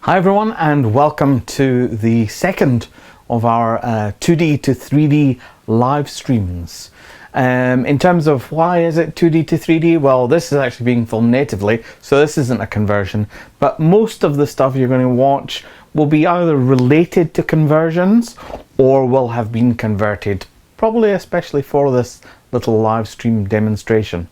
Hi everyone, and welcome to the second of our 2D to 3D live streams. In terms of why is it 2D to 3D, well, this is actually being filmed natively, so this isn't a conversion, but most of the stuff you're going to watch will be either related to conversions or will have been converted, probably especially for this little live stream demonstration.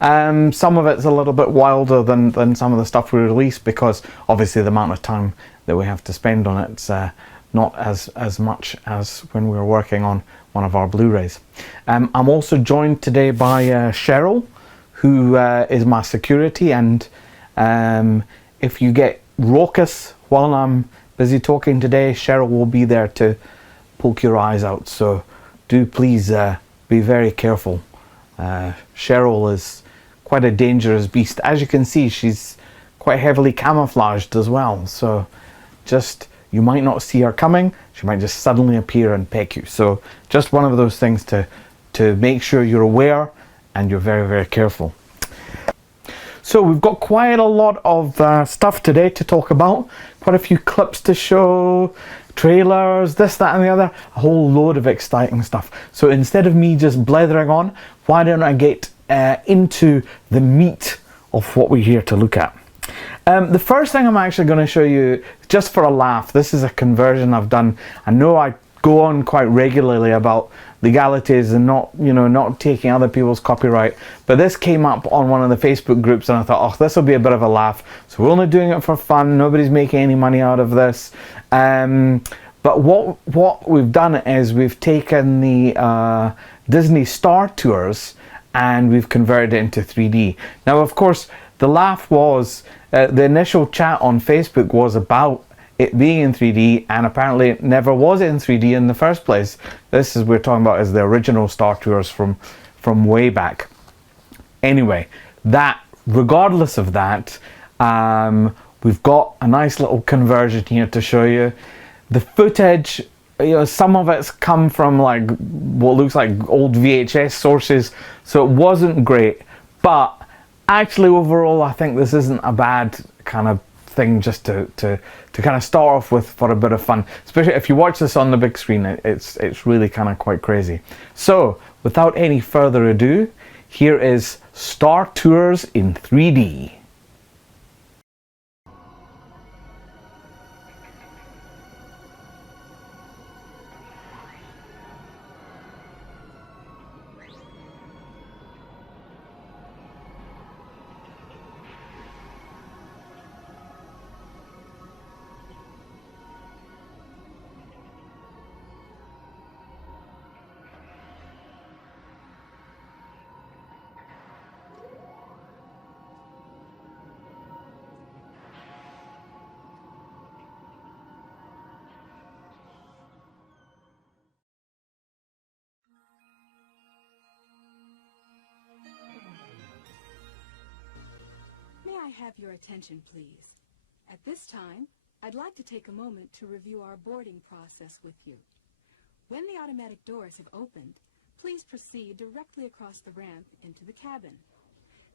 Some of it's a little bit wilder than some of the stuff we release, because obviously the amount of time that we have to spend on it's not as much as when we were working on one of our Blu-rays. I'm also joined today by Cheryl, who is my security, and if you get raucous while I'm busy talking today, Cheryl will be there to poke your eyes out, so do please be very careful. Cheryl is quite a dangerous beast. As you can see, she's quite heavily camouflaged as well, so you might not see her coming. She might just suddenly appear and peck you, so just one of those things to make sure you're aware and you're very, very careful. So we've got quite a lot of stuff today to talk about, quite a few clips to show, trailers, this, that and the other, a whole load of exciting stuff. So instead of me just blethering on, why don't I get into the meat of what we're here to look at. The first thing I'm actually going to show you, just for a laugh, this is a conversion I've done. I know I go on quite regularly about legalities and not taking other people's copyright, but this came up on one of the Facebook groups and I thought, oh, this will be a bit of a laugh. So we're only doing it for fun, nobody's making any money out of this. But what we've done is we've taken the Disney Star Tours and we've converted it into 3D. Now, of course, the laugh was, the initial chat on Facebook was about it being in 3D, and apparently it never was in 3D in the first place. This is, we're talking about, is the original Star Tours from way back. Anyway, regardless of that, we've got a nice little conversion here to show you. The footage, some of it's come from like what looks like old VHS sources, so it wasn't great, but actually overall I think this isn't a bad kind of thing just to kind of start off with for a bit of fun, especially if you watch this on the big screen. It's really kind of quite crazy. So without any further ado, here is Star Tours in 3D. May I have your attention, please? At this time, I'd like to take a moment to review our boarding process with you. When the automatic doors have opened, please proceed directly across the ramp into the cabin.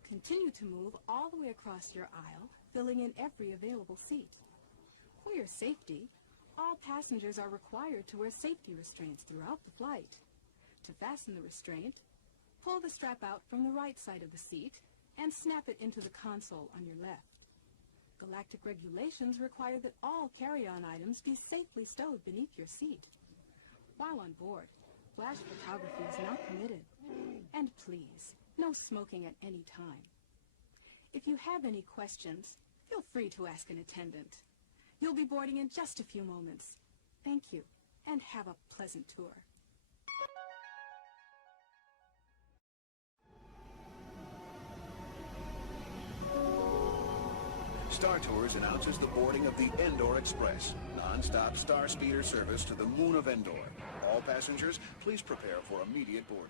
Continue to move all the way across your aisle, filling in every available seat. For your safety, all passengers are required to wear safety restraints throughout the flight. To fasten the restraint, pull the strap out from the right side of the seat and snap it into the console on your left. Galactic regulations require that all carry-on items be safely stowed beneath your seat. While on board, Flash photography is not permitted. And please, no smoking at any time. If you have any questions, feel free to ask an attendant. You'll be boarding in just a few moments. Thank you, and have a pleasant tour. Star Tours announces the boarding of the Endor Express, non-stop star speeder service to the moon of Endor. All passengers, please prepare for immediate boarding.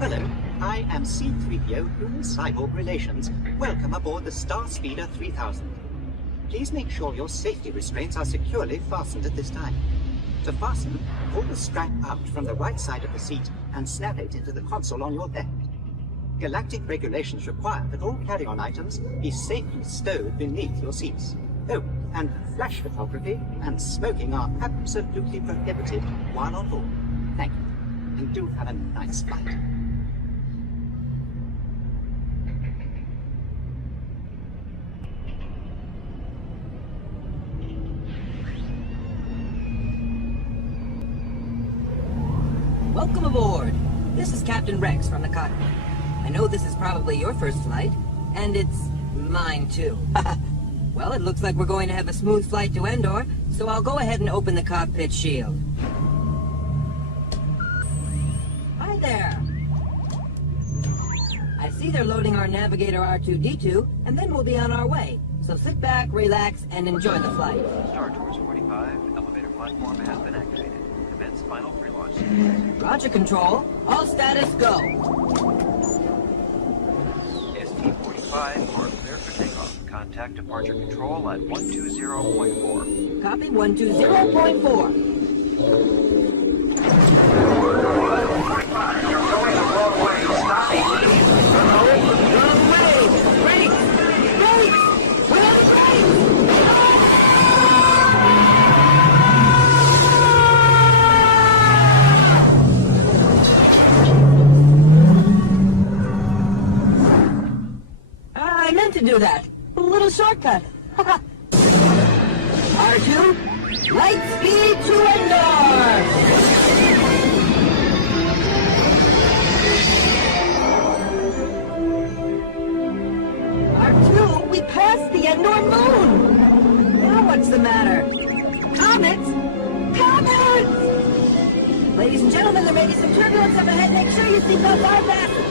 Hello, I am C-3PO, Human Cyborg Relations. Welcome aboard the Star Speeder 3000. Please make sure your safety restraints are securely fastened at this time. To fasten, pull the strap out from the right side of the seat and snap it into the console on your left. Galactic regulations require that all carry-on items be safely stowed beneath your seats. Oh, and flash photography and smoking are absolutely prohibited while on board. Thank you, and do have a nice flight. Welcome aboard! This is Captain Rex from the cockpit. I know this is probably your first flight, and it's mine too. Well, it looks like we're going to have a smooth flight to Endor, so I'll go ahead and open the cockpit shield. Hi there! I see they're loading our navigator R2-D2, and then we'll be on our way. So sit back, relax, and enjoy the flight. Star Tours 45, elevator platform has been activated. Commence final pre-launch. Roger, Control. All status go. ST-45, you are clear for takeoff. Contact departure control at 120.4. Copy 120.4. You're going the wrong way. Stop it. Wrong way! Brakes! Brakes! Where are the brakes? I meant to do that. A little shortcut. R2, light speed to Endor! R2, we passed the Endor moon! Now what's the matter? Comets? Comets! Ladies and gentlemen, there may be some turbulence up ahead. Make sure your seatbelts are fastened.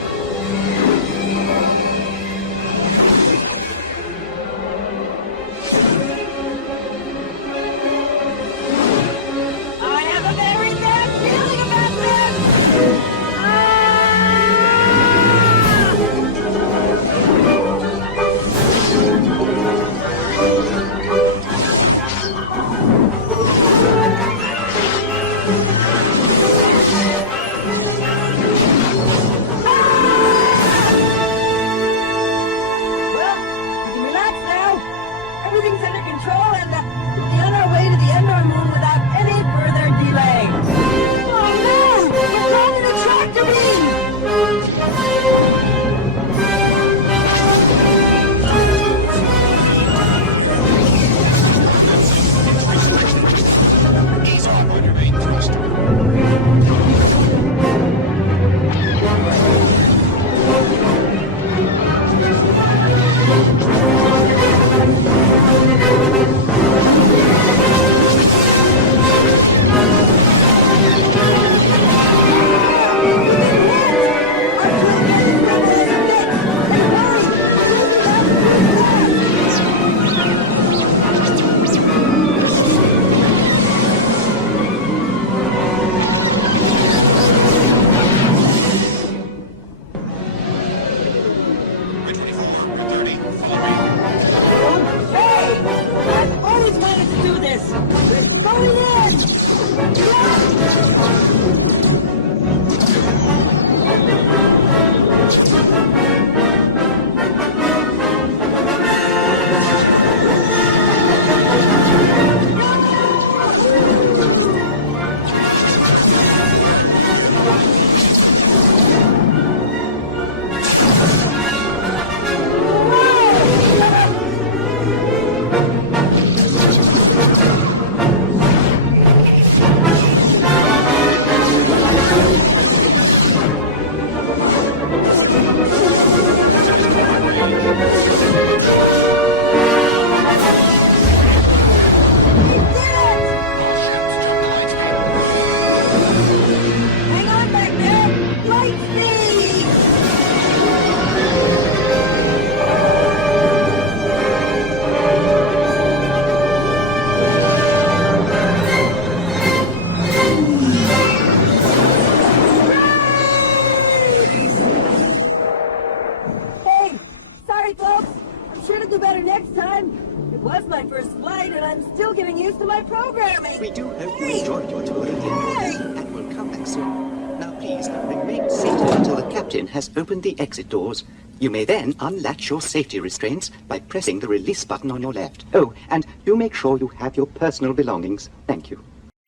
engine has opened the exit doors. You may then unlatch your safety restraints by pressing the release button on your left. Oh, and do make sure you have your personal belongings. Thank you.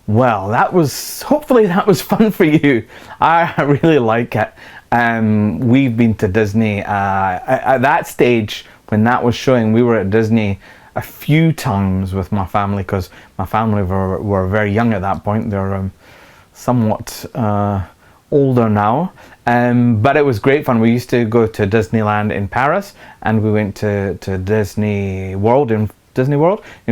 Well, hopefully that was fun for you. I really like it. We've been to Disney at that stage when that was showing. We were at Disney a few times with my family because my family were very young at that point. They're somewhat older now, but it was great fun. We used to go to Disneyland in Paris, and we went to Disney World in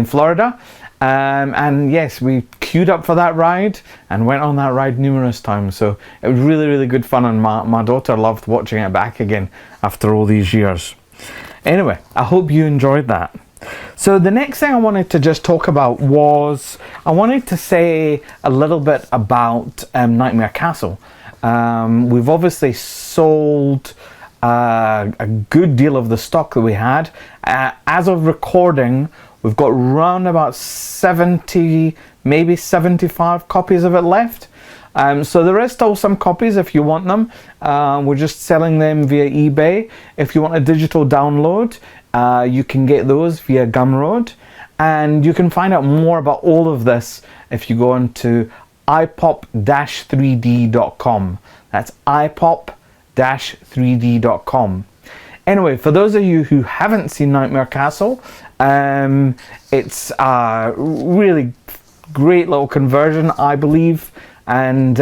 Florida. And yes, we queued up for that ride and went on that ride numerous times. So it was really, really good fun, and my daughter loved watching it back again after all these years. Anyway, I hope you enjoyed that. So the next thing I wanted to just talk about was, I wanted to say a little bit about Nightmare Castle. We've obviously sold a good deal of the stock that we had. As of recording, we've got around about 70, maybe 75 copies of it left. So there is still some copies if you want them. We're just selling them via eBay. If you want a digital download, you can get those via Gumroad. And you can find out more about all of this if you go onto ipop-3d.com. That's ipop-3d.com. Anyway, for those of you who haven't seen Nightmare Castle, it's a really great little conversion, I believe, and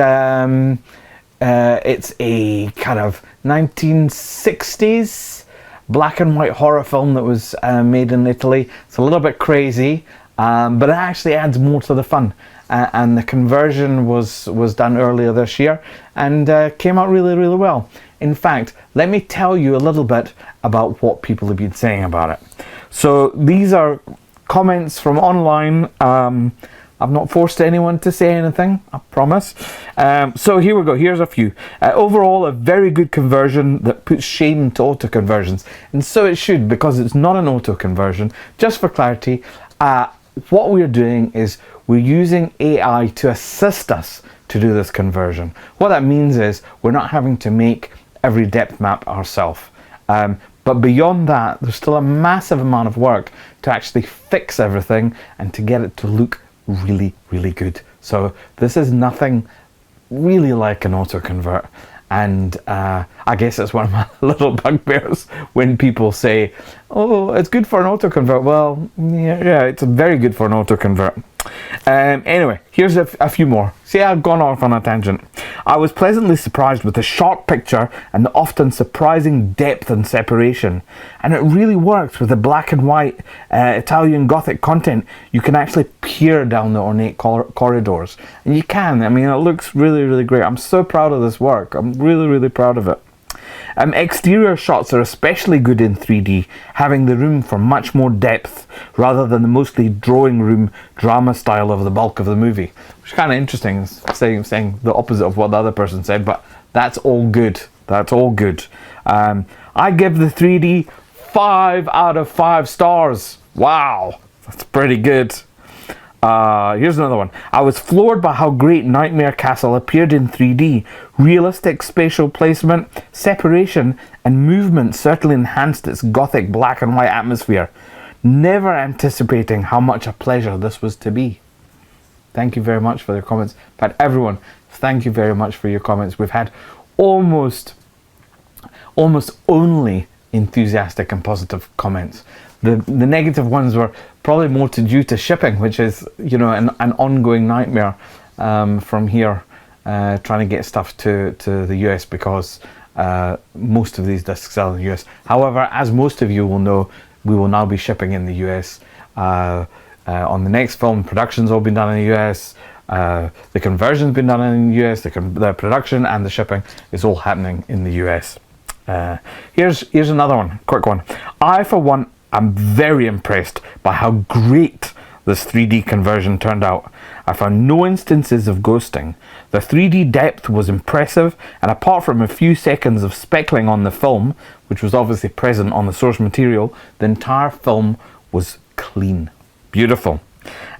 it's a kind of 1960s black and white horror film that was made in Italy. It's a little bit crazy, but it actually adds more to the fun. And the conversion was done earlier this year and came out really, really well. In fact, let me tell you a little bit about what people have been saying about it. So these are comments from online. I've not forced anyone to say anything, I promise. So here we go, here's a few. Overall, a very good conversion that puts shame to auto-conversions. And so it should, because it's not an auto-conversion. Just for clarity, what we're doing is we're using AI to assist us to do this conversion. What that means is we're not having to make every depth map ourselves. But beyond that, there's still a massive amount of work to actually fix everything and to get it to look really, really good. So this is nothing really like an auto-convert. And I guess it's one of my little bugbears when people say, oh, it's good for an auto-convert. Well, yeah, it's very good for an auto-convert. Anyway, here's a few more. See, I've gone off on a tangent. I was pleasantly surprised with the sharp picture and the often surprising depth and separation. And it really works with the black and white Italian Gothic content. You can actually peer down the ornate corridors. And you can. I mean, it looks really, really great. I'm so proud of this work. I'm really, really proud of it. Exterior shots are especially good in 3D, having the room for much more depth rather than the mostly drawing room drama style of the bulk of the movie. Which is kind of interesting, saying the opposite of what the other person said, but that's all good. That's all good. I give the 3D 5 out of 5 stars. Wow, that's pretty good. Here's another one. I was floored by how great Nightmare Castle appeared in 3D. Realistic spatial placement, separation, and movement certainly enhanced its gothic black and white atmosphere. Never anticipating how much a pleasure this was to be. Thank you very much for your comments. But everyone, thank you very much for your comments. We've had almost only enthusiastic and positive comments. The negative ones were probably more due to shipping, which is, you know, an ongoing nightmare from here, trying to get stuff to the US, because most of these discs sell in the US. However, as most of you will know, we will now be shipping in the US. On the next film, production's all been done in the US. The conversion's been done in the US. The production and the shipping is all happening in the US. Here's another one, quick one. I, for one, am very impressed by how great this 3D conversion turned out. I found no instances of ghosting. The 3D depth was impressive, and apart from a few seconds of speckling on the film, which was obviously present on the source material, the entire film was clean. Beautiful.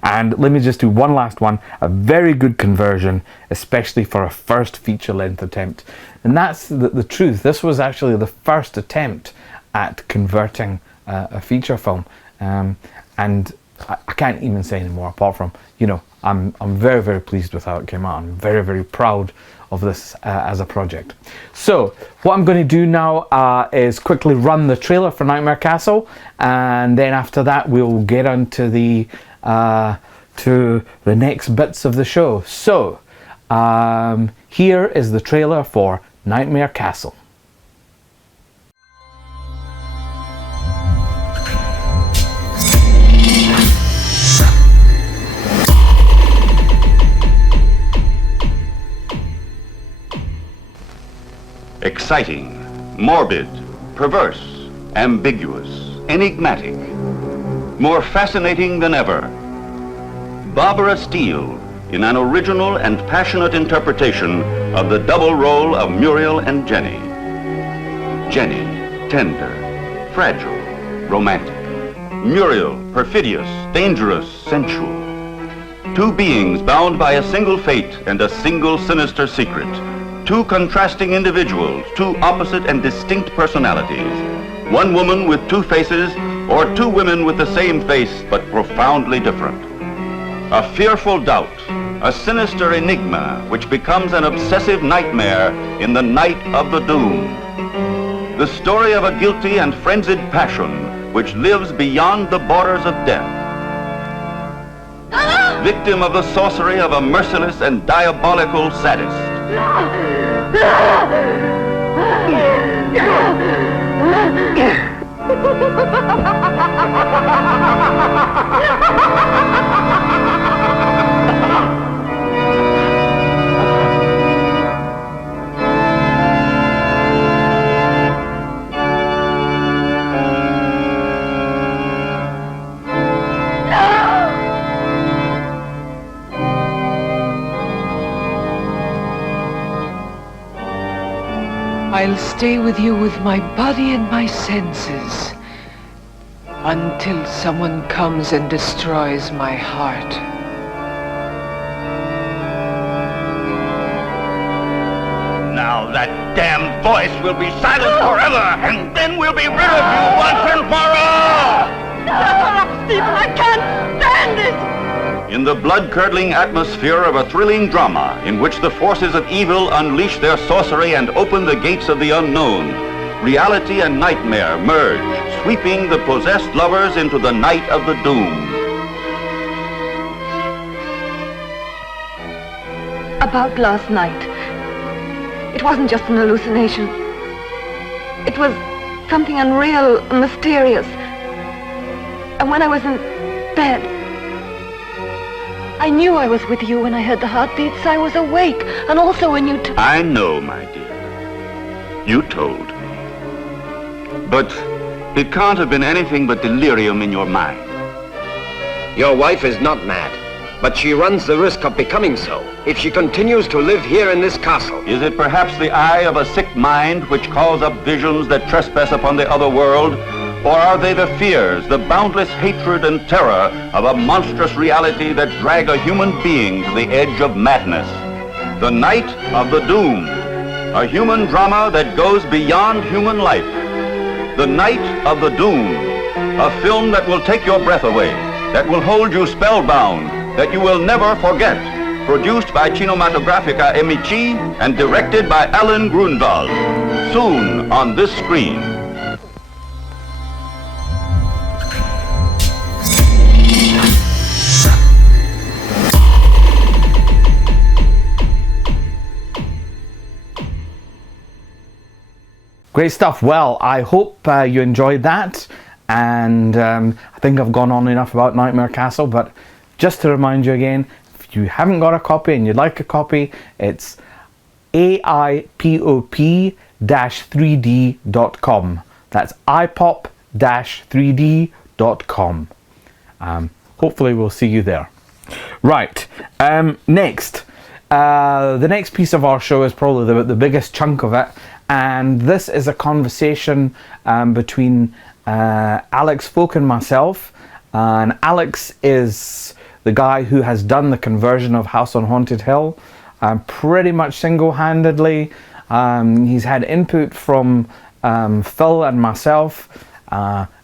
And let me just do one last one, a very good conversion, especially for a first feature-length attempt. And that's the truth. This was actually the first attempt at converting a feature film. And I can't even say any more apart from, you know, I'm very, very pleased with how it came out. I'm very, very proud of this as a project. So what I'm going to do now is quickly run the trailer for Nightmare Castle, and then after that we'll get on to the next bits of the show. So here is the trailer for Nightmare Castle. Exciting, morbid, perverse, ambiguous, enigmatic, more fascinating than ever. Barbara Steele in an original and passionate interpretation of the double role of Muriel and Jenny. Jenny, tender, fragile, romantic. Muriel, perfidious, dangerous, sensual. Two beings bound by a single fate and a single sinister secret. Two contrasting individuals, two opposite and distinct personalities. One woman with two faces, or two women with the same face but profoundly different. A fearful doubt, a sinister enigma which becomes an obsessive nightmare in the night of the doomed. The story of a guilty and frenzied passion which lives beyond the borders of death. Victim of the sorcery of a merciless and diabolical sadist. I'll stay with you with my body and my senses until someone comes and destroys my heart. Now that damned voice will be silent forever, and then we'll be rid of you once and for all! Stephen, I can't stand it! In the blood-curdling atmosphere of a thrilling drama in which the forces of evil unleash their sorcery and open the gates of the unknown, reality and nightmare merge, sweeping the possessed lovers into the night of the doomed. About last night. It wasn't just an hallucination. It was something unreal, mysterious. And when I was in bed, I knew I was with you when I heard the heartbeats. I was awake, and also when you took... I know, my dear. You told me. But it can't have been anything but delirium in your mind. Your wife is not mad, but she runs the risk of becoming so if she continues to live here in this castle. Is it perhaps the eye of a sick mind which calls up visions that trespass upon the other world? Or are they the fears, the boundless hatred and terror of a monstrous reality that drag a human being to the edge of madness? The Night of the Doomed, a human drama that goes beyond human life. The Night of the Doomed, a film that will take your breath away, that will hold you spellbound, that you will never forget. Produced by Cinematographica Emici and directed by Alan Grunwald. Soon on this screen. Great stuff. Well, I hope you enjoyed that, and I think I've gone on enough about Nightmare Castle, but just to remind you again, if you haven't got a copy and you'd like a copy, it's AIPOP-3D.com. That's IPOP-3D.com. Hopefully we'll see you there. Right, next. The next piece of our show is probably the biggest chunk of it, and this is a conversation between Alex Folk and myself, And Alex is the guy who has done the conversion of House on Haunted Hill pretty much single-handedly. He's had input from Phil and myself,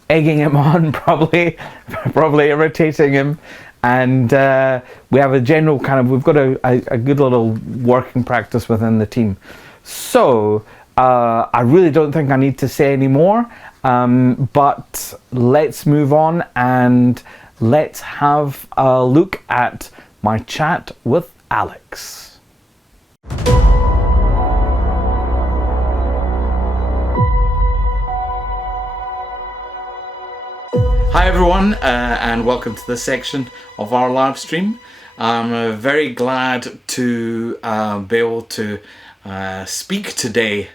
egging him on, probably irritating him. And we have a general we've got a good little working practice within the team. So I really don't think I need to say any more, but let's move on and let's have a look at my chat with Alex. Hi everyone, and welcome to this section of our live stream. I'm very glad to be able to speak today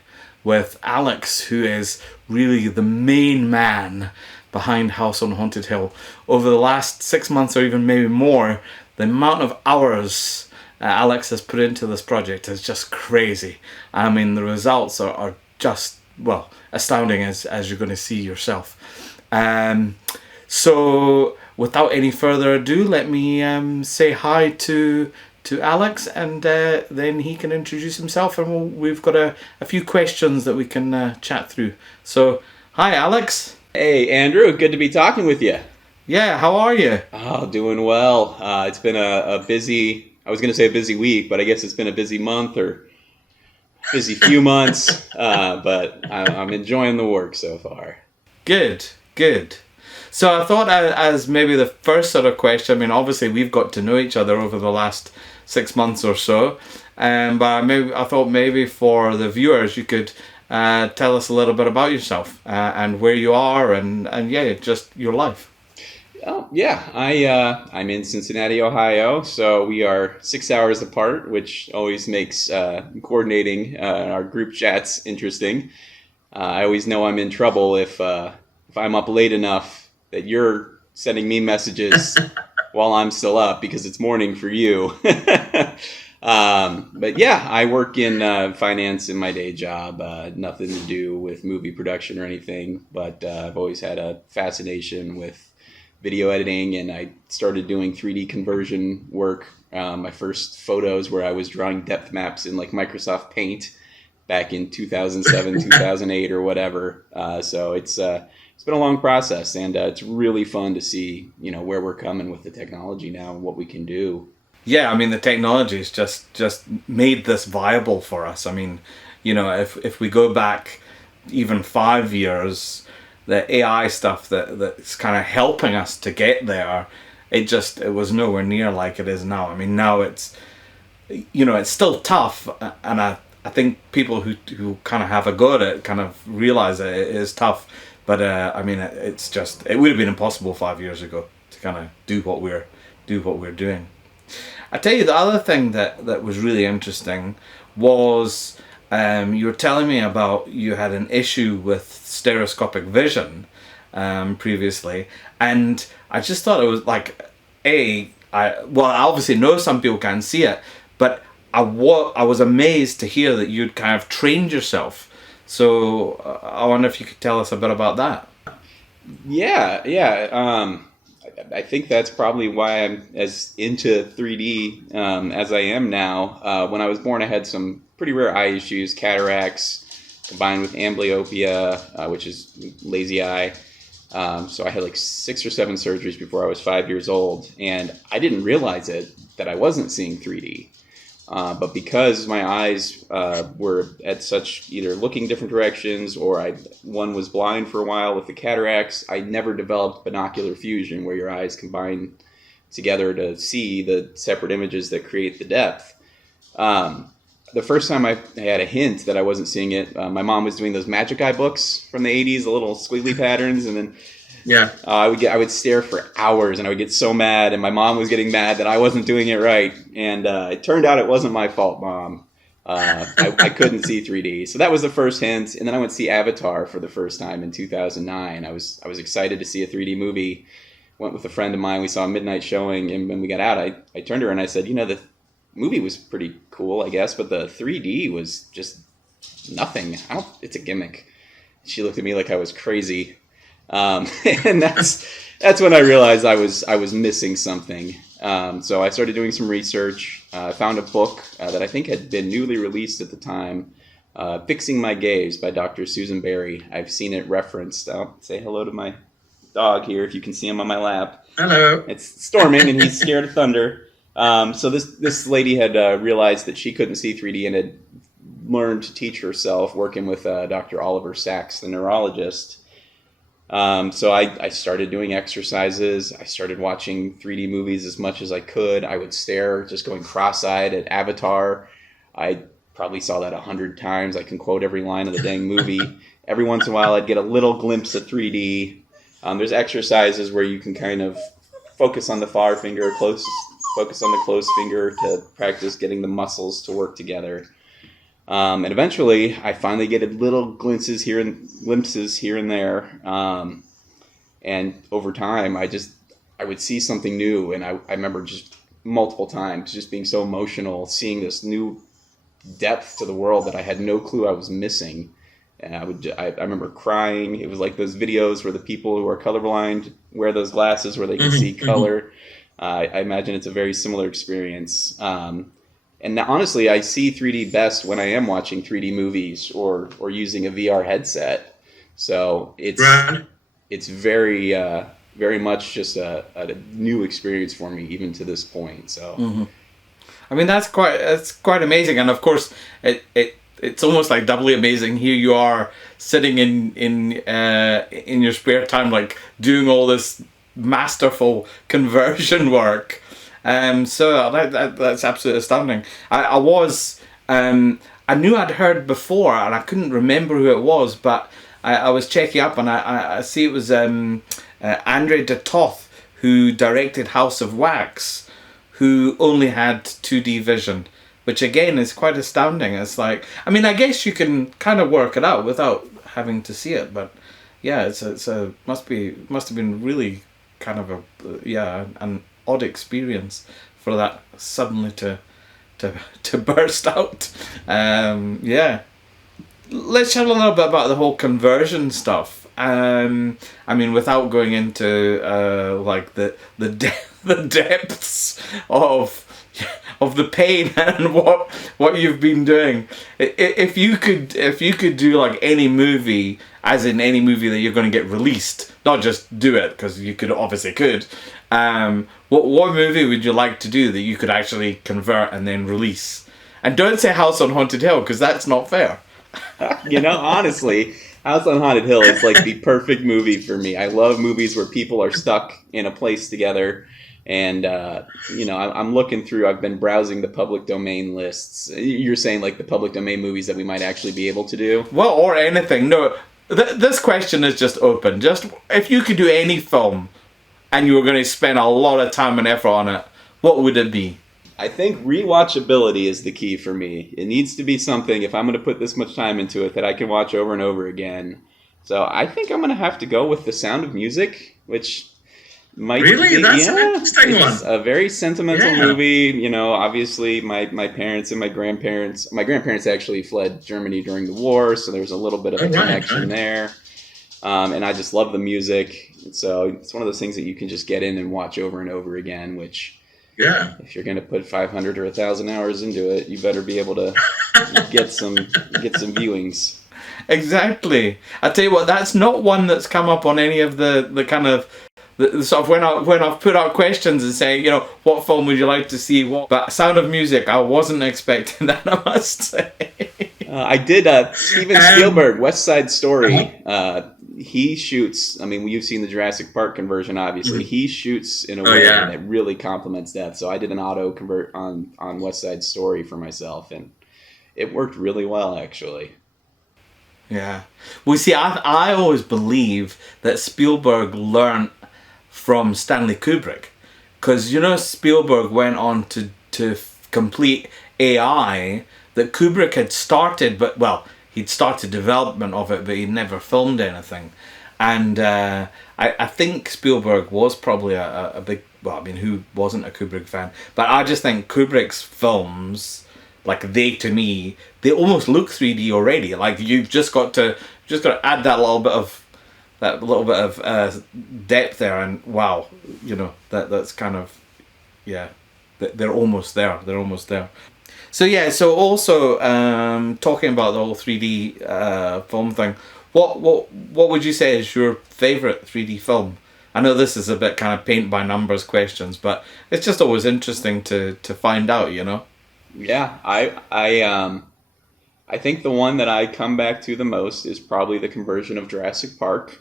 with Alex, who is really the main man behind House on Haunted Hill. Over the last 6 months, or even maybe more, the amount of hours Alex has put into this project is just crazy. I mean, the results are just, well, astounding, as you're going to see yourself. So without any further ado, let me say hi to Alex, and then he can introduce himself, and we've got a few questions that we can chat through. So, hi Alex. Hey Andrew, good to be talking with you. Yeah, how are you? Oh, doing well. It's been a busy, I was going to say a busy week, but I guess it's been a busy month or busy few months, but I'm enjoying the work so far. Good. So I thought as maybe the first sort of question, I mean, obviously we've got to know each other over the last 6 months or so, but I thought maybe for the viewers you could tell us a little bit about yourself and where you are and yeah, just your life. Oh yeah, I'm in Cincinnati, Ohio, so we are 6 hours apart, which always makes coordinating our group chats interesting. I always know I'm in trouble if I'm up late enough that you're sending me messages while I'm still up because it's morning for you. But yeah, I work in finance in my day job. Nothing to do with movie production or anything, but I've always had a fascination with video editing, and I started doing 3D conversion work. My first photos where I was drawing depth maps in like Microsoft Paint back in 2007, 2008 or whatever. So it's been a long process, and it's really fun to see, where we're coming with the technology now and what we can do. Yeah, I mean, the technology's just made this viable for us. I mean, if we go back even 5 years, the AI stuff that's kind of helping us to get there, it was nowhere near like it is now. I mean, now it's still tough, and I think people who kind of have a go at it kind of realize that it is tough. But I mean, it would have been impossible 5 years ago to kind of do what we're doing. I tell you, the other thing that was really interesting was you were telling me about you had an issue with stereoscopic vision previously, and I just thought it was like, I obviously know some people can't see it, but I was amazed to hear that you'd kind of trained yourself. So I wonder if you could tell us a bit about that. Yeah. I think that's probably why I'm as into 3D as I am now. When I was born, I had some pretty rare eye issues, cataracts, combined with amblyopia, which is lazy eye. So I had like 6 or 7 surgeries before I was 5 years old, and I didn't realize that I wasn't seeing 3D. But because my eyes were at such either looking different directions, or one was blind for a while with the cataracts, I never developed binocular fusion, where your eyes combine together to see the separate images that create the depth. The first time I had a hint that I wasn't seeing it, my mom was doing those Magic Eye books from the 80s, the little squiggly patterns, and then I would stare for hours, and I would get so mad, and my mom was getting mad that I wasn't doing it right, and it turned out it wasn't my fault, Mom. I couldn't see 3D, so that was the first hint. And then I went to see Avatar for the first time in 2009. I was excited to see a 3D movie. Went with a friend of mine. We saw a midnight showing, and when we got out, I turned to her and I said, the movie was pretty cool, I guess, but the 3D was just nothing. It's a gimmick. She looked at me like I was crazy. And that's when I realized I was missing something. So I started doing some research. I found a book that I think had been newly released at the time, Fixing My Gaze by Dr. Susan Berry. I've seen it referenced. I'll say hello to my dog here if you can see him on my lap. Hello. It's storming and he's scared of thunder. So this lady had realized that she couldn't see 3D and had learned to teach herself working with Dr. Oliver Sacks, the neurologist. So I started doing exercises. I started watching 3D movies as much as I could. I would stare, just going cross-eyed at Avatar. I probably saw that 100 times. I can quote every line of the dang movie. Every once in a while, I'd get a little glimpse of 3D. There's exercises where you can kind of focus on the far finger, focus on the closed finger to practice getting the muscles to work together. And eventually, I finally get little glimpses here and there. And over time, I would see something new, and I remember just multiple times just being so emotional, seeing this new depth to the world that I had no clue I was missing. And I remember crying. It was like those videos where the people who are colorblind wear those glasses where they can see color. I imagine it's a very similar experience. And honestly, I see 3D best when I am watching 3D movies or using a VR headset. So it's very very much just a new experience for me, even to this point. So, I mean, that's quite amazing, and of course, it's almost like doubly amazing. Here you are sitting in your spare time, like doing all this masterful conversion work. So that's absolutely astounding. I knew I'd heard before, and I couldn't remember who it was, but I was checking up, and I see it was Andre de Toth, who directed House of Wax, who only had 2D vision, which again is quite astounding. It's like, I mean, I guess you can kind of work it out without having to see it, but yeah, must have been really kind of an odd experience for that suddenly to burst out. Let's chat a little bit about the whole conversion stuff. I mean, without going into like the depths of the pain and what you've been doing. If you could do like any movie, as in any movie that you're going to get released, not just do it because you could obviously could. What movie would you like to do that you could actually convert and then release? And don't say House on Haunted Hill, because that's not fair. Honestly, House on Haunted Hill is like the perfect movie for me. I love movies where people are stuck in a place together. And, I'm looking through, I've been browsing the public domain lists. You're saying like the public domain movies that we might actually be able to do? Well, or anything. No, this question is just open. Just if you could do any film and you were going to spend a lot of time and effort on it, what would it be? I think rewatchability is the key for me. It needs to be something, if I'm going to put this much time into it, that I can watch over and over again. So I think I'm going to have to go with The Sound of Music, which might really? Be... That's an interesting one. It's a very sentimental movie. Obviously my parents and my grandparents actually fled Germany during the war, so there's a little bit of a connection there. And I just love the music. So it's one of those things that you can just get in and watch over and over again, which... Yeah. If you're going to put 500 or 1,000 hours into it, you better be able to get some viewings. Exactly. I tell you what, that's not one that's come up on any of the kind of the sort of when I've put out questions and say, what film would you like to see? But Sound of Music, I wasn't expecting that, I must say. I did Steven Spielberg, West Side Story. He shoots, I mean, you've seen the Jurassic Park conversion, obviously. He shoots in a way that really complements that. So I did an auto convert on West Side Story for myself, and it worked really well, actually. Yeah. Well, see, I always believe that Spielberg learned from Stanley Kubrick. Because, Spielberg went on to complete AI that Kubrick had started, he'd started development of it, but he'd never filmed anything. And I think Spielberg was probably a big... Well, I mean, who wasn't a Kubrick fan? But I just think Kubrick's films, to me, they almost look 3D already. Like, you've just got to add that little bit of that little bit of depth there, and wow, you know, that's kind of, yeah, they're almost there. They're almost there. So yeah, so also talking about the whole 3D film thing, what would you say is your favorite 3D film? I know this is a bit kind of paint by numbers questions, but it's just always interesting to find out, you know. Yeah, I think the one that I come back to the most is probably the conversion of Jurassic Park.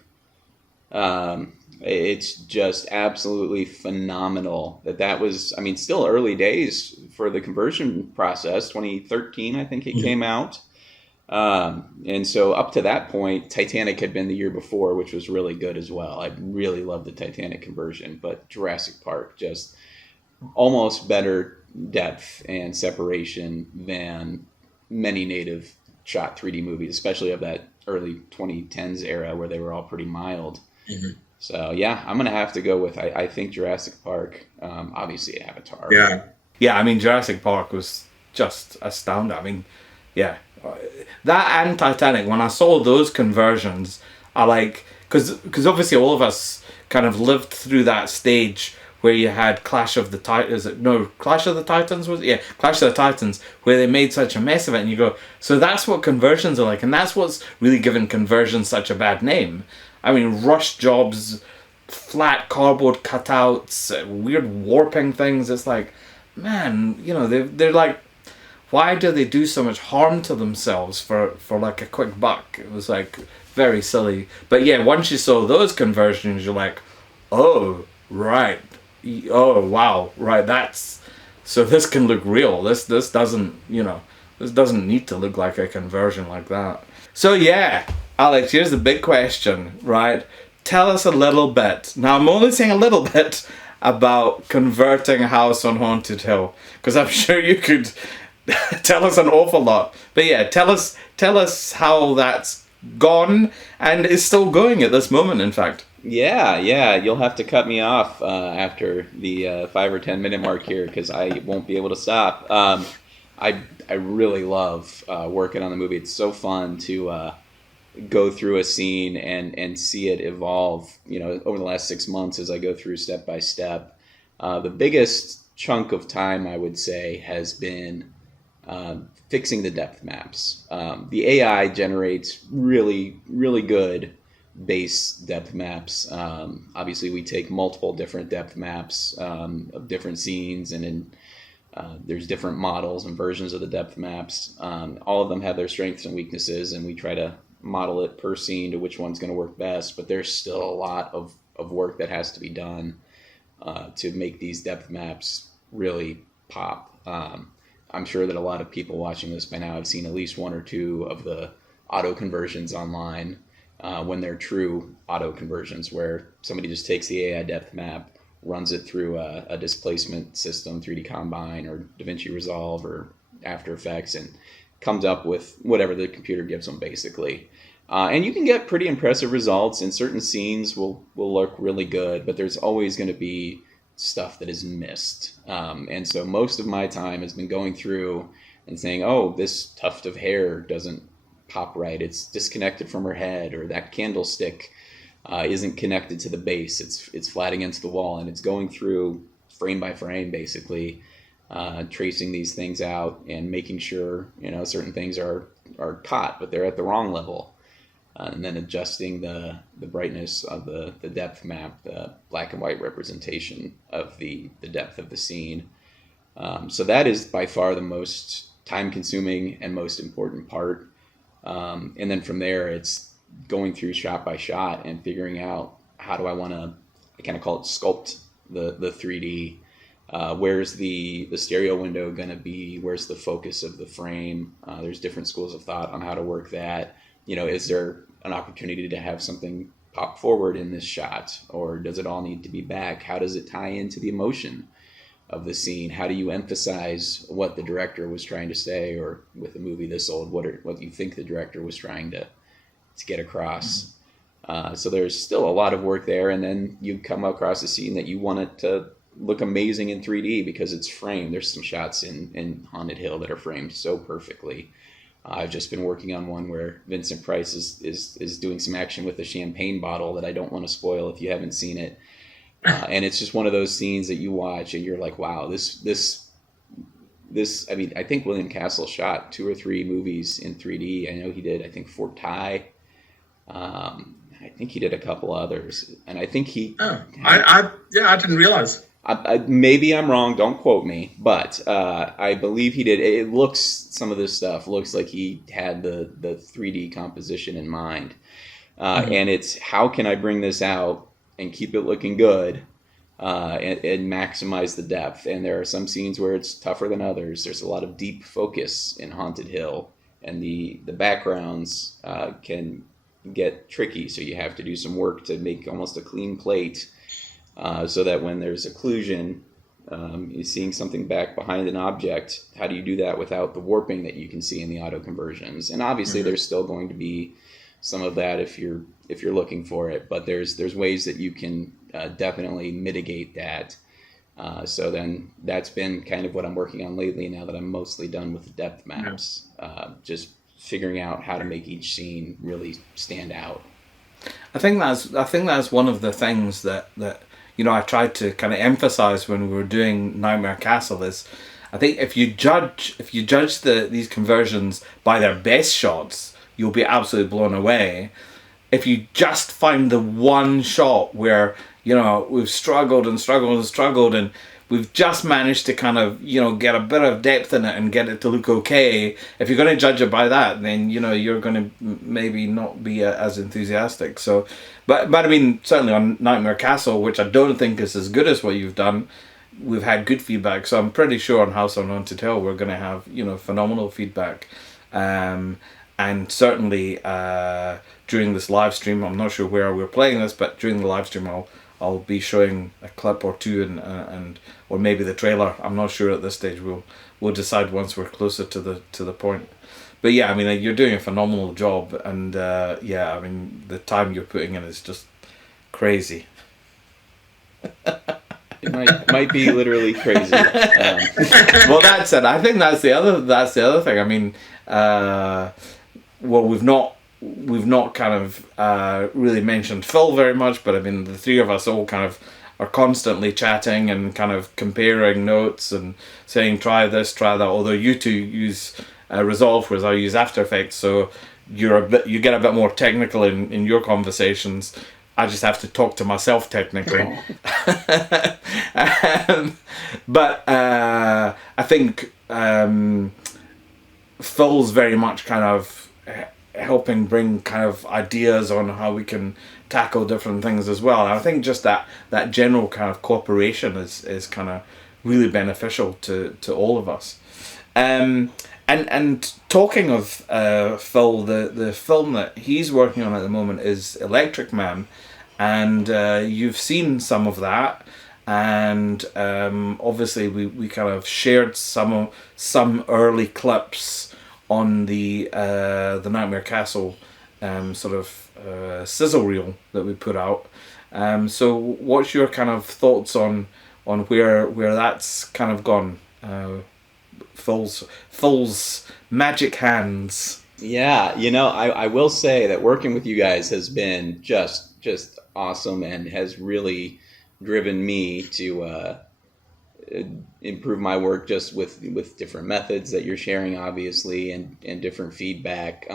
It's just absolutely phenomenal that was, I mean, still early days for the conversion process. 2013, I think it came out. And so up to that point, Titanic had been the year before, which was really good as well. I really loved the Titanic conversion, but Jurassic Park, just almost better depth and separation than many native shot 3D movies, especially of that early 2010s era where they were all pretty mild. Mm-hmm. So yeah, I'm going to have to go with, I think Jurassic Park, obviously Avatar. Yeah, I mean, Jurassic Park was just astounding. I mean, yeah. That and Titanic, when I saw those conversions, I like, because obviously all of us kind of lived through that stage where you had Clash of the Titans, Clash of the Titans was it? Yeah, Clash of the Titans, where they made such a mess of it, and you go, so that's what conversions are like, and that's what's really given conversions such a bad name. I mean, rush jobs, flat cardboard cutouts, weird warping things. It's like, man, you know, they're like, why do they do so much harm to themselves for like a quick buck? It was like very silly. But yeah, once you saw those conversions, you're like, oh, right. Oh, wow. Right. So this can look real. This doesn't, you know, this doesn't need to look like a conversion like that. So yeah, Alex, here's the big question, right? Tell us a little bit. Now, I'm only saying a little bit about converting a house on Haunted Hill, because I'm sure you could tell us an awful lot. But yeah, tell us how that's gone and is still going at this moment, in fact. Yeah, you'll have to cut me off after the 5 or 10 minute mark here, because I won't be able to stop. I really love working on the movie. It's so fun to go through a scene and see it evolve, you know, over the last 6 months as I go through step by step. The biggest chunk of time, I would say, has been fixing the depth maps. The AI generates really, really good base depth maps. Obviously, we take multiple different depth maps of different scenes, and there's different models and versions of the depth maps. All of them have their strengths and weaknesses, and we try to model it per scene to which one's going to work best. But there's still a lot of work that has to be done to make these depth maps really pop. I'm sure that a lot of people watching this by now have seen at least one or two of the auto conversions online, when they're true auto conversions, where somebody just takes the AI depth map, runs it through a displacement system, 3D Combine or DaVinci Resolve or After Effects, and comes up with whatever the computer gives them, basically. And you can get pretty impressive results, and certain scenes will look really good, but there's always going to be stuff that is missed. And so most of my time has been going through and saying, oh, this tuft of hair doesn't pop right. It's disconnected from her head, or that candlestick isn't connected to the base. It's flat against the wall, and it's going through frame by frame, basically, tracing these things out and making sure, you know, certain things are caught, but they're at the wrong level. And then adjusting the brightness of the depth map, the black and white representation of the depth of the scene. So that is by far the most time-consuming and most important part. And then from there, it's going through shot by shot and figuring out how do I want to, I kind of call it sculpt the 3D. Where's the stereo window going to be? Where's the focus of the frame? There's different schools of thought on how to work that. You know, is there an opportunity to have something pop forward in this shot, or does it all need to be back? How does it tie into the emotion of the scene? How do you emphasize what the director was trying to say, or with a movie this old, what you think the director was trying to get across? So there's still a lot of work there, and then you come across a scene that you want it to look amazing in 3D because it's framed. There's some shots in Haunted Hill that are framed so perfectly. I've just been working on one where Vincent Price is doing some action with a champagne bottle that I don't want to spoil if you haven't seen it. And it's just one of those scenes that you watch and you're like, wow, this. I mean, I think William Castle shot 2 or 3 movies in 3D. I know he did, I think, Fort Ty. I think he did a couple others. And I think he... I didn't realize. Maybe I'm wrong, don't quote me. But I believe he did. It looks, some of this stuff looks like he had the 3D composition in mind. And it's, how can I bring this out and keep it looking good? And maximize the depth. And there are some scenes where it's tougher than others. There's a lot of deep focus in Haunted Hill, and the backgrounds can get tricky, so you have to do some work to make almost a clean plate, so that when there's occlusion, you're seeing something back behind an object. How do you do that without the warping that you can see in the auto conversions? And obviously there's still going to be some of that if you're looking for it, but there's ways that you can definitely mitigate that. So then that's been kind of what I'm working on lately now that I'm mostly done with the depth maps. Just figuring out how to make each scene really stand out. I think that's one of the things that I tried to kind of emphasize when we were doing Nightmare Castle is, I think if you judge these conversions by their best shots, you'll be absolutely blown away. If you just find the one shot where, we've struggled and we've just managed to kind of, get a bit of depth in it and get it to look okay. If you're going to judge it by that, then, you're going to maybe not be as enthusiastic. So, but I mean, certainly on Nightmare Castle, which I don't think is as good as what you've done, we've had good feedback. So I'm pretty sure on House on Haunted Hill, we're going to have, phenomenal feedback. And certainly during this live stream, I'm not sure where we're playing this, but during the live stream, I'll be showing a clip or two and or maybe the trailer. I'm not sure at this stage. We'll decide once we're closer to the point. But yeah, I mean, you're doing a phenomenal job, and I mean, the time you're putting in is just crazy. It might be literally crazy. Well, that's it. I think that's the other thing. I mean, well, we've not kind of really mentioned Phil very much, but I mean, the three of us all kind of are constantly chatting and kind of comparing notes and saying, try this, try that. Although you two use Resolve, whereas I use After Effects, so you get a bit more technical in your conversations. I just have to talk to myself technically. But I think Phil's very much kind of helping bring kind of ideas on how we can tackle different things as well. And I think just that general kind of cooperation is kind of really beneficial to all of us. And talking of Phil, the film that he's working on at the moment is Electric Man, and you've seen some of that, and obviously we kind of shared some early clips on the Nightmare Castle sort of sizzle reel that we put out. So what's your kind of thoughts on where that's kind of gone? Phil's magic hands. Yeah, I will say that working with you guys has been just awesome and has really driven me to improve my work just with different methods that you're sharing, obviously, and different feedback.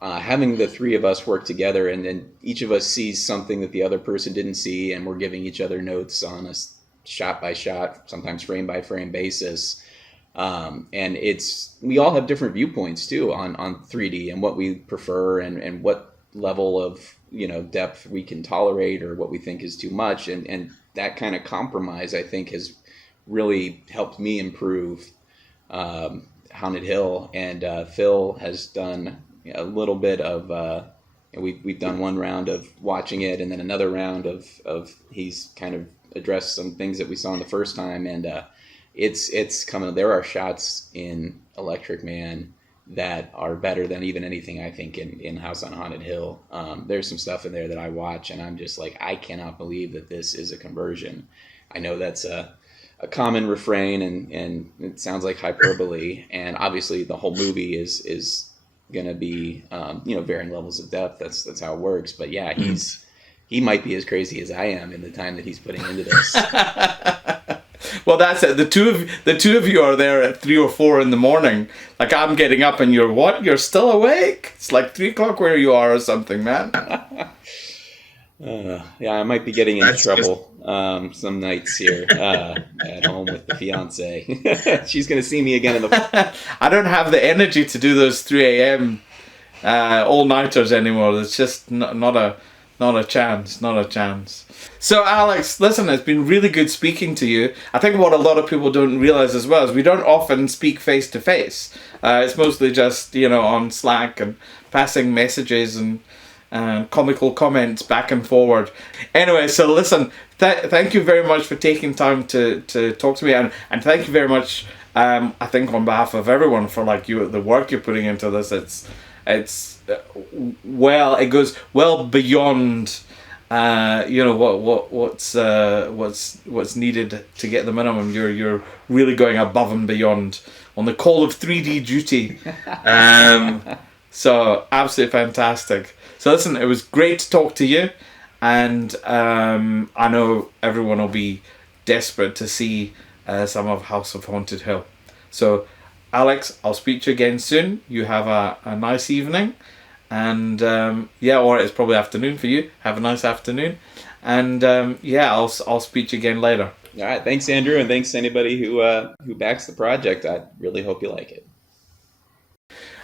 Having the three of us work together, and then each of us sees something that the other person didn't see, and we're giving each other notes on a shot by shot, sometimes frame by frame basis. And we all have different viewpoints too on 3D and what we prefer and what level of depth we can tolerate or what we think is too much, and that kind of compromise I think has really helped me improve Haunted Hill. And Phil has done a little bit of we've done one round of watching it, and then another round of he's kind of addressed some things that we saw in the first time, and it's coming. There are shots in Electric Man that are better than even anything I think in House on Haunted Hill. There's some stuff in there that I watch and I'm just like, I cannot believe that this is a conversion. I know that's a common refrain, and it sounds like hyperbole. And obviously, the whole movie is going to be varying levels of depth. That's how it works. But yeah, he might be as crazy as I am in the time that he's putting into this. Well, that's it. The two of you are there at 3 or 4 in the morning. Like, I'm getting up and you're what? You're still awake? It's like 3 o'clock where you are or something, man. Yeah, I might be getting into trouble some nights here at home with the fiance. She's going to see me again in the... I don't have the energy to do those 3 a.m. All-nighters anymore. It's just not a chance. So, Alex, listen, it's been really good speaking to you. I think what a lot of people don't realize as well is we don't often speak face to face. It's mostly just, on Slack and passing messages and comical comments back and forward. Anyway, so listen, thank you very much for taking time to talk to me, and thank you very much, I think on behalf of everyone, for the work you're putting into this. It goes well beyond what's needed to get the minimum. You're really going above and beyond on the call of 3D duty. So absolutely fantastic. So listen, it was great to talk to you, and I know everyone will be desperate to see some of House of Haunted Hill. So Alex, I'll speak to you again soon. You have a nice evening. And or it's probably afternoon for you. Have a nice afternoon, and I'll speak to you again later. All right, thanks, Andrew, and thanks to anybody who backs the project. I really hope you like it.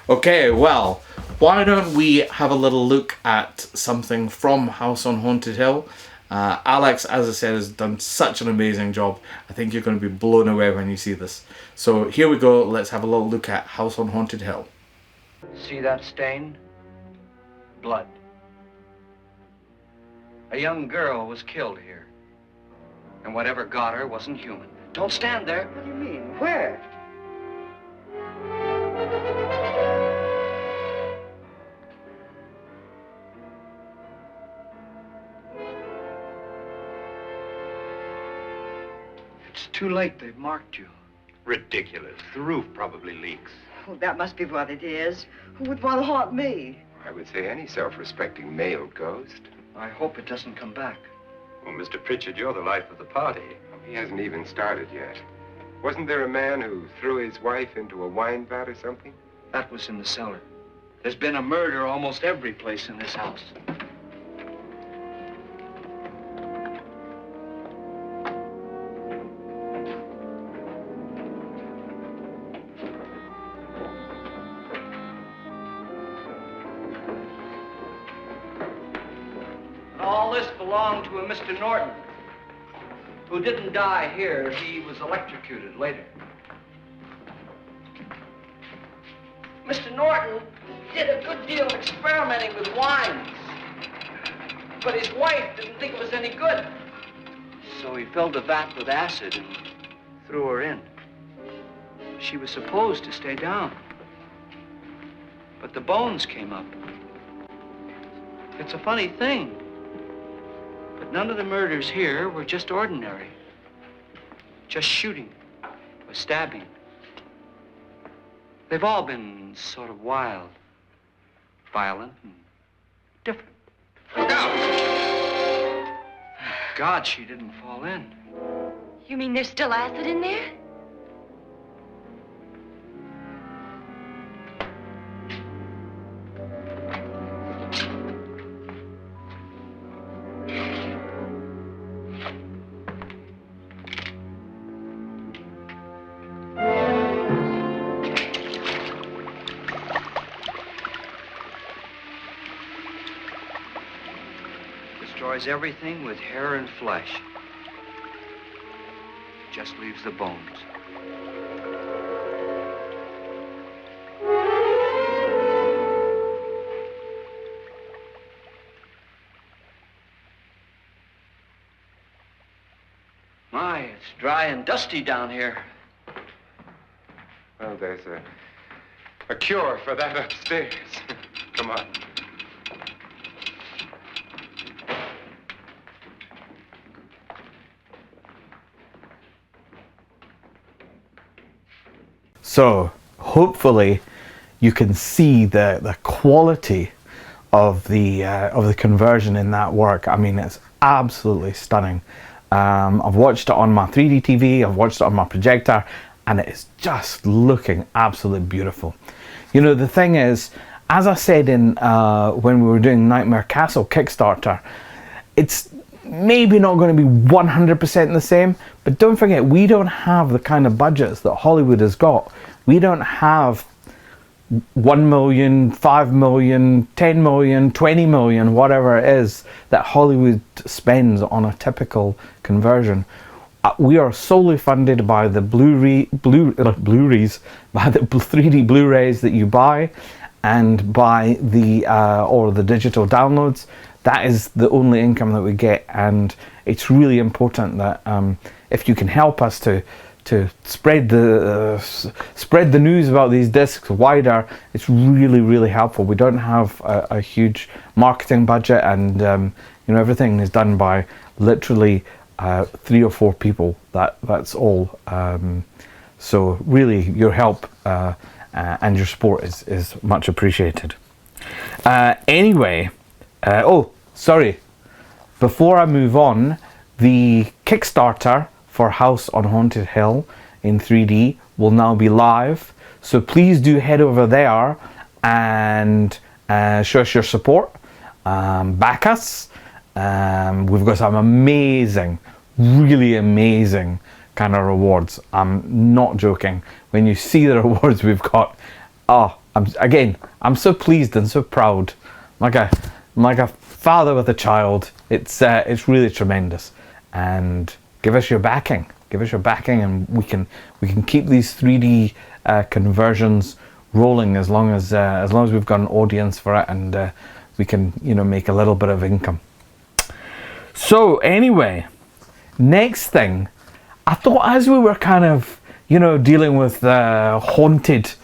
Okay, well, why don't we have a little look at something from House on Haunted Hill? Alex, as I said, has done such an amazing job. I think you're going to be blown away when you see this. So here we go. Let's have a little look at House on Haunted Hill. See that stain? Blood. A young girl was killed here. And whatever got her wasn't human. Don't stand there. What do you mean? Where? It's too late. They've marked you. Ridiculous. The roof probably leaks. Oh, that must be what it is. Who would want to haunt me? I would say any self-respecting male ghost. I hope it doesn't come back. Well, Mr. Pritchard, you're the life of the party. He hasn't even started yet. Wasn't there a man who threw his wife into a wine vat or something? That was in the cellar. There's been a murder almost every place in this house. All this belonged to a Mr. Norton, who didn't die here. He was electrocuted later. Mr. Norton did a good deal of experimenting with wines, but his wife didn't think it was any good. So he filled the vat with acid and threw her in. She was supposed to stay down, but the bones came up. It's a funny thing, but none of the murders here were just ordinary. Just shooting or stabbing. They've all been sort of wild, violent, and different. Look out! God, she didn't fall in. You mean there's still acid in there? Destroys everything with hair and flesh. Just leaves the bones. My, it's dry and dusty down here. Well, there's a cure for that upstairs. Come on. So hopefully you can see the quality of the conversion in that work. I mean, it's absolutely stunning. I've watched it on my 3D TV, I've watched it on my projector, and it is just looking absolutely beautiful. You know, the thing is, as I said in when we were doing Nightmare Castle Kickstarter, it's maybe not going to be 100% the same, but don't forget, we don't have the kind of budgets that Hollywood has got. We don't have 1 million, 5 million, 10 million, 20 million, whatever it is that Hollywood spends on a typical conversion. We are solely funded by the Blu-rays, by the 3D Blu-rays that you buy, and by the or the digital downloads. That is the only income that we get, and it's really important that if you can help us to spread the news about these discs wider, it's really helpful. We don't have a huge marketing budget, and you know, everything is done by literally 3 or 4 people. That's all. So really, your help and your support is much appreciated. Anyway, oh sorry, before I move on, the Kickstarter for House on Haunted Hill in 3D will now be live, so please do head over there and show us your support, back us. We've got some amazing, really amazing kind of rewards. I'm not joking. When you see the rewards we've got, I'm so pleased and so proud, like a father with a child. It's really tremendous. And give us your backing, and we can keep these 3D conversions rolling as long as we've got an audience for it, and we can, you know, make a little bit of income. So anyway, next thing, I thought, as we were kind of, you know, dealing with haunted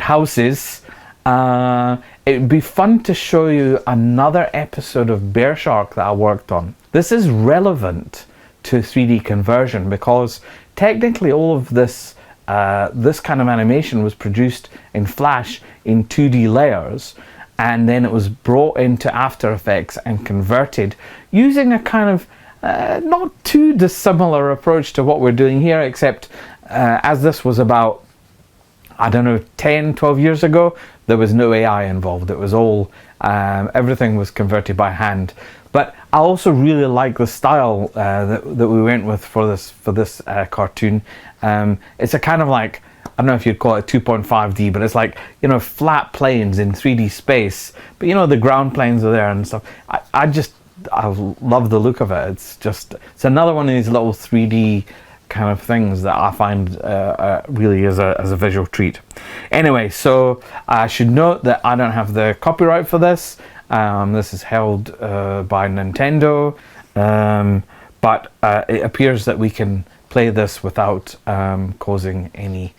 houses, it would be fun to show you another episode of Bear Shark that I worked on. This is relevant to 3D conversion because technically all of this this kind of animation was produced in Flash in 2D layers, and then it was brought into After Effects and converted using a kind of not too dissimilar approach to what we're doing here, except as this was about, I don't know, 10, 12 years ago, there was no AI involved. It was all, everything was converted by hand. But I also really like the style that we went with for this cartoon. It's a kind of like, I don't know if you'd call it 2.5D, but it's like, you know, flat planes in 3D space. But you know, the ground planes are there and stuff. I love the look of it. It's another one of these little 3D kind of things that I find really as a visual treat. Anyway, so I should note that I don't have the copyright for this. This is held by Nintendo, but it appears that we can play this without causing any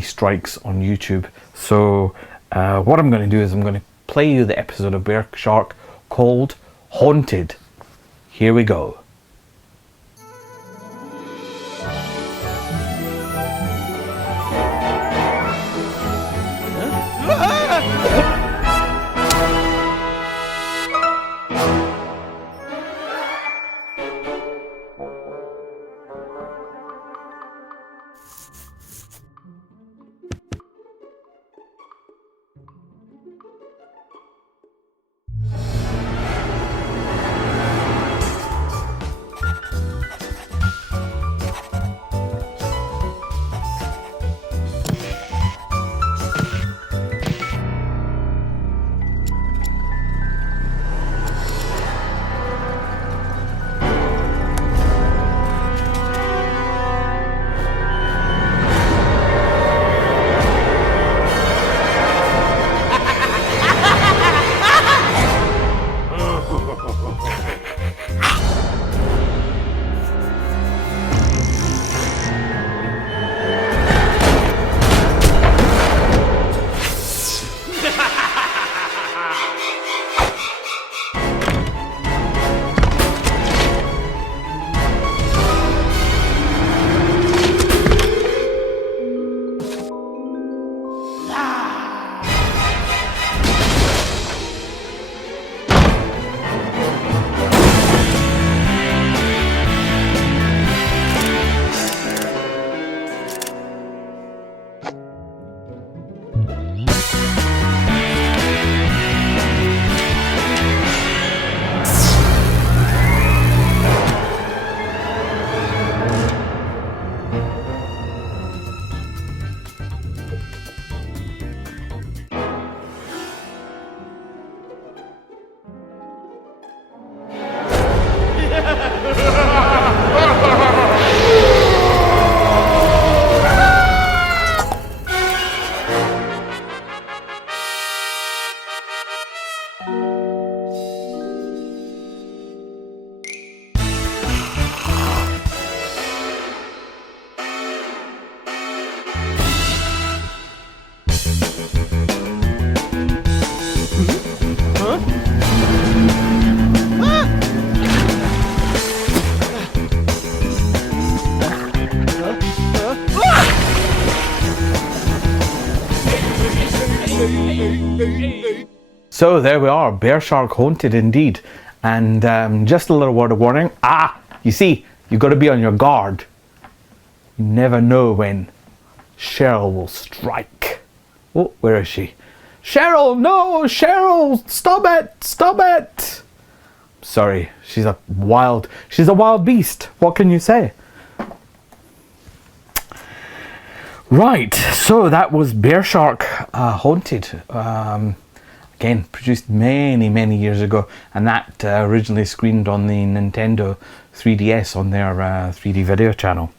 strikes on YouTube. So what I'm going to do is I'm going to play you the episode of Bear Shark called Haunted. Here we go. So there we are, Bear Shark Haunted indeed. And just a little word of warning. You see, you've got to be on your guard. You never know when Cheryl will strike. Oh, where is she? Cheryl, no, Cheryl, stop it, stop it. Sorry, she's a wild beast. What can you say? Right, so that was Bear Shark Haunted. Again, produced many years ago, and that originally screened on the Nintendo 3DS on their 3D video channel.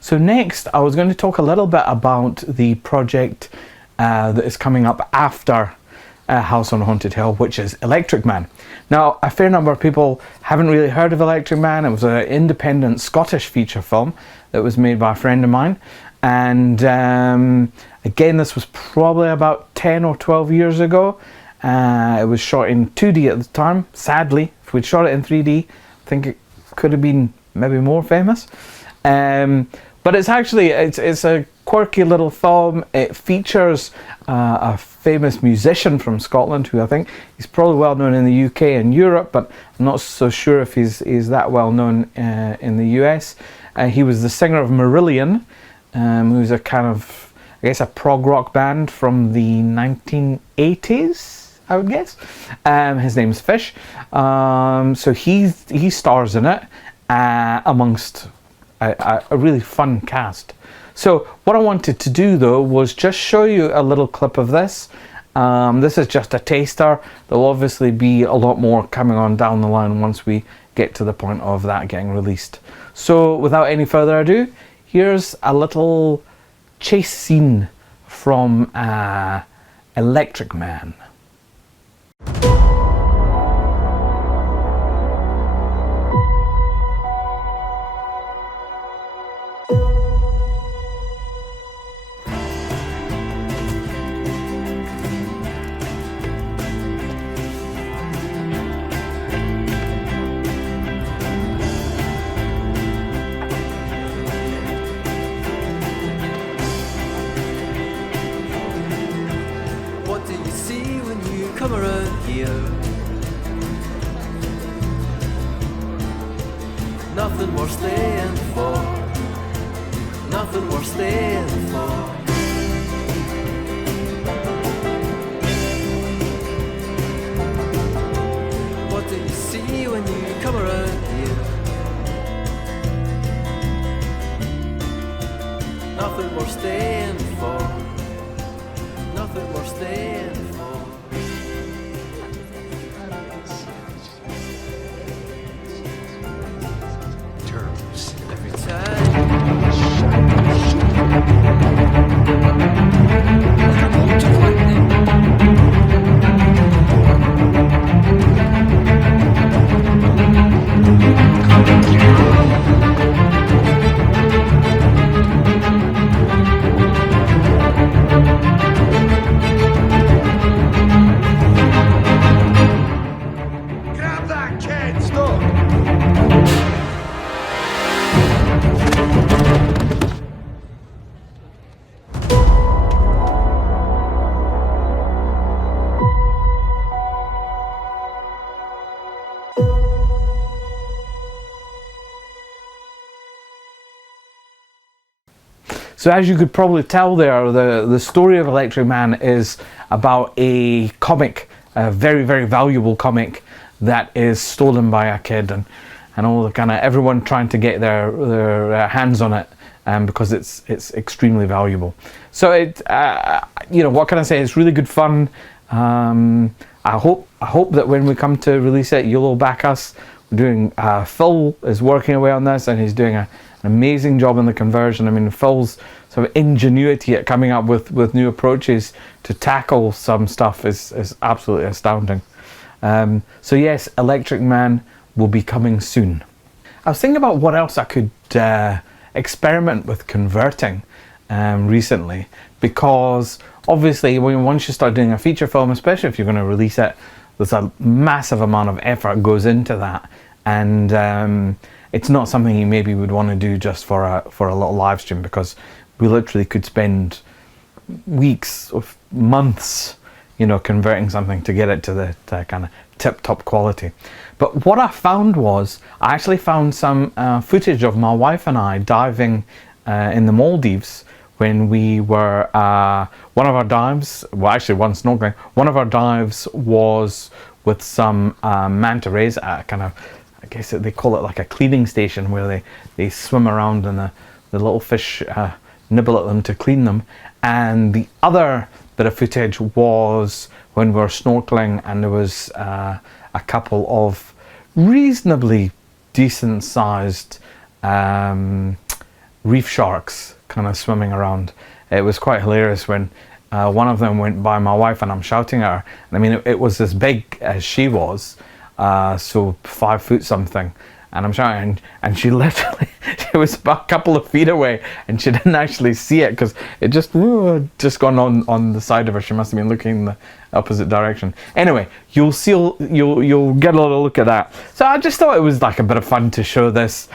So next, I was going to talk a little bit about the project that is coming up after House on Haunted Hill, which is Electric Man. Now, a fair number of people haven't really heard of Electric Man. It was an independent Scottish feature film that was made by a friend of mine, and again, this was probably about 10 or 12 years ago. It was shot in 2D at the time. Sadly, if we'd shot it in 3D, I think it could have been maybe more famous. But it's actually, it's a quirky little film. It features a famous musician from Scotland, who I think he's probably well known in the UK and Europe, but I'm not so sure if he's that well known in the US. He was the singer of Marillion, who's a kind of, I guess, a prog rock band from the 1980s, I would guess. His name's Fish. So he stars in it amongst a really fun cast. So what I wanted to do though was just show you a little clip of this. This is just a taster. There'll obviously be a lot more coming on down the line once we get to the point of that getting released. So without any further ado, here's a little chase scene from Electric Man. Nothing worth staying for. Nothing worth staying for. What do you see when you come around here? Nothing worth staying for. Nothing worth staying for. Every time Grab that kid! Stop! So as you could probably tell there, the story of Electric Man is about a comic, a very valuable comic that is stolen by a kid, and all the kind of everyone trying to get their hands on it, because it's extremely valuable. So it, you know, what can I say? It's really good fun. I hope that when we come to release it, you'll all back us. We're doing Phil is working away on this, and he's doing an amazing job in the conversion. I mean, Phil's sort of ingenuity at coming up with new approaches to tackle some stuff is absolutely astounding. So yes, Electric Man will be coming soon. I was thinking about what else I could experiment with converting recently, because obviously once you start doing a feature film, especially if you're going to release it, there's a massive amount of effort goes into that, and it's not something you maybe would want to do just for a little live stream, because we literally could spend weeks of months, you know, converting something to get it to the kind of tip-top quality. But what I found was, I actually found some footage of my wife and I diving in the Maldives when we were, one of our dives, well actually one snorkeling, one of our dives was with some manta rays at kind of, I guess they call it like a cleaning station, where they swim around and the little fish nibble at them to clean them. And the other bit of footage was when we were snorkeling, and there was a couple of reasonably decent sized reef sharks kind of swimming around. It was quite hilarious when one of them went by my wife and I'm shouting at her. And I mean, it was as big as she was, so 5 foot something. And I'm shouting, and she literally, it was about a couple of feet away, and she didn't actually see it because it just gone on the side of her. She must have been looking in the opposite direction. Anyway, you'll get a little look at that. So I just thought it was like a bit of fun to show this,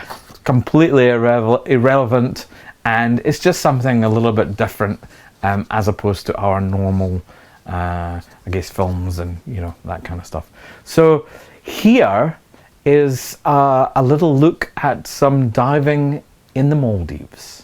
completely irrelevant, and it's just something a little bit different as opposed to our normal, I guess, films and, you know, that kind of stuff. So here is a little look at some diving in the Maldives.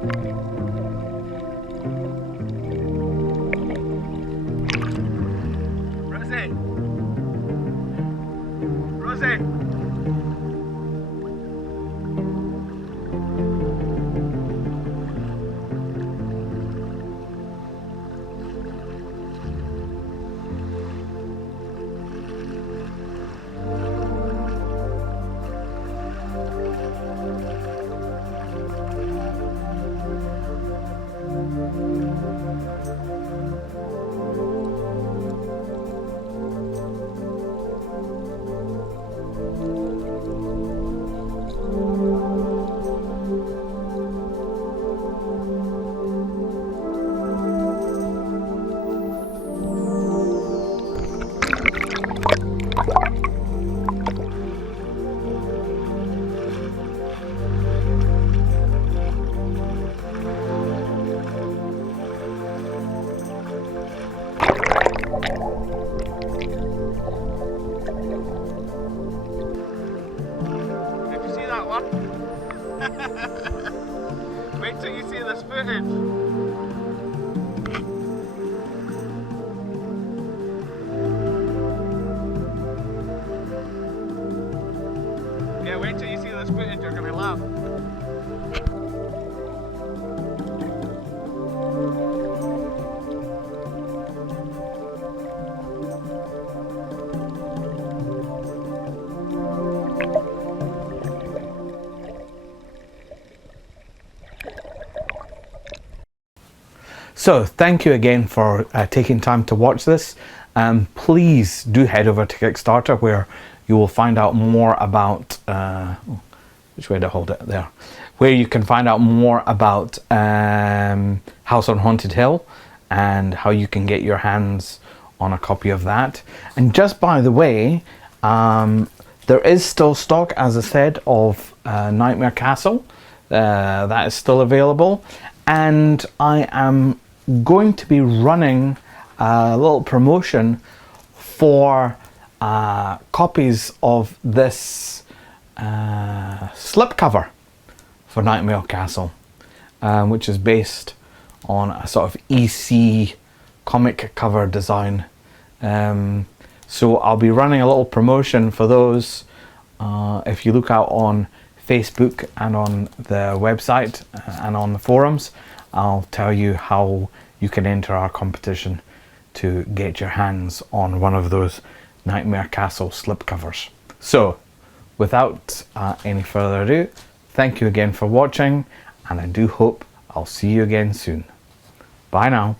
Rosie! Rosie! Wait till you see this footage. Yeah, wait till you see this footage, you're gonna laugh. So thank you again for taking time to watch this. Please do head over to Kickstarter, where you will find out more about which way to hold it there, where you can find out more about House on Haunted Hill and how you can get your hands on a copy of that. And just by the way, there is still stock, as I said, of Nightmare Castle. That is still available, and I am going to be running a little promotion for copies of this slipcover for Nightmare Castle, which is based on a sort of EC comic cover design. So I'll be running a little promotion for those. If you look out on Facebook and on the website and on the forums, I'll tell you how you can enter our competition to get your hands on one of those Nightmare Castle slipcovers. So without any further ado, thank you again for watching, and I do hope I'll see you again soon. Bye now.